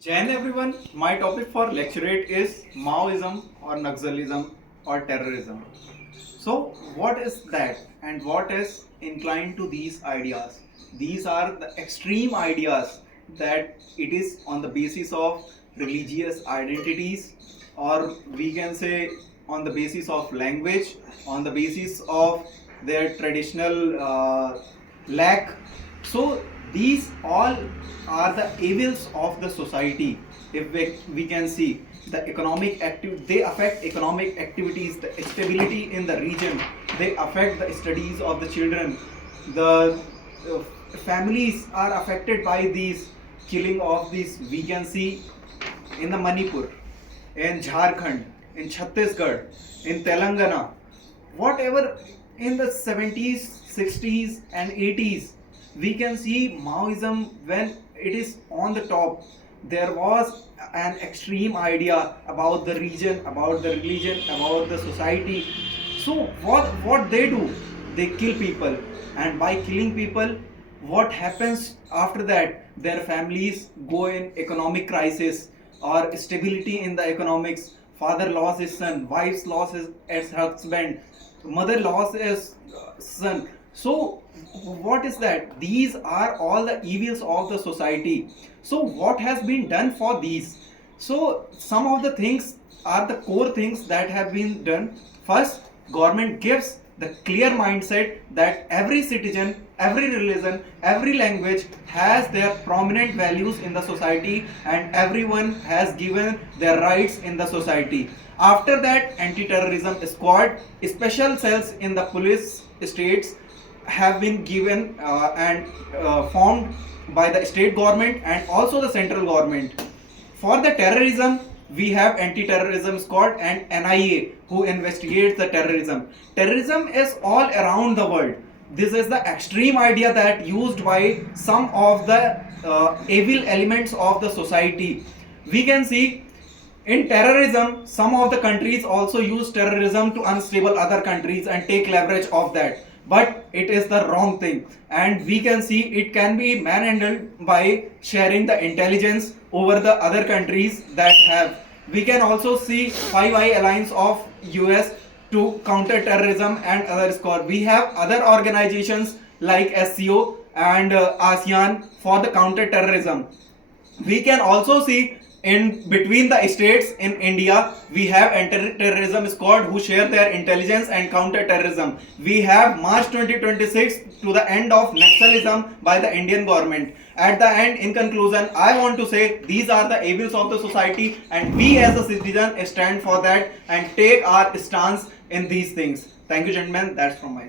Jain everyone, my topic for lecturate is Maoism or Naxalism or terrorism. So, what is that and what is inclined to these ideas? These are the extreme ideas that it is on the basis of religious identities, or we can say on the basis of language, on the basis of their traditional lack. So these all are the evils of the society. If we can see the economic active, they affect economic activities, the stability in the region, they affect the studies of the children. The families are affected by these killing of these. We can see in the Manipur, in Jharkhand, in Chhattisgarh, in Telangana, whatever in the 70s, 60s, and 80s, we can see Maoism when it is on the top. There was an extreme idea about the region, about the religion, about the society. So what they do? They kill people, and by killing people, what happens after that? Their families go in economic crisis or stability in the economics. Father lost his son, wife lost his husband, mother lost his son. So what is that? These are all the evils of the society. So what has been done for these? So some of the things are the core things that have been done. First, government gives the clear mindset that every citizen, every religion, every language has their prominent values in the society, and everyone has given their rights in the society. After that, anti-terrorism squad, special cells in the police states have been given and formed by the state government and also the central government. For the terrorism, we have anti-terrorism squad and NIA who investigates the terrorism. Terrorism is all around the world. This is the extreme idea that used by some of the evil elements of the society. We can see in terrorism, some of the countries also use terrorism to unstable other countries and take leverage of that. But it is the wrong thing, and we can see it can be manhandled by sharing the intelligence over the other countries that have. We can also see Five Eye Alliance of US to counter terrorism and other score. We have other organizations like SCO and ASEAN for the counter terrorism. We can also see in between the states in India, we have anti-terrorism squad who share their intelligence and counter terrorism. We have March 2026 to the end of Naxalism by the Indian government. At the end, in conclusion, I want to say these are the evils of the society, and we as a citizen stand for that and take our stance in these things. Thank you, gentlemen. That's from my side.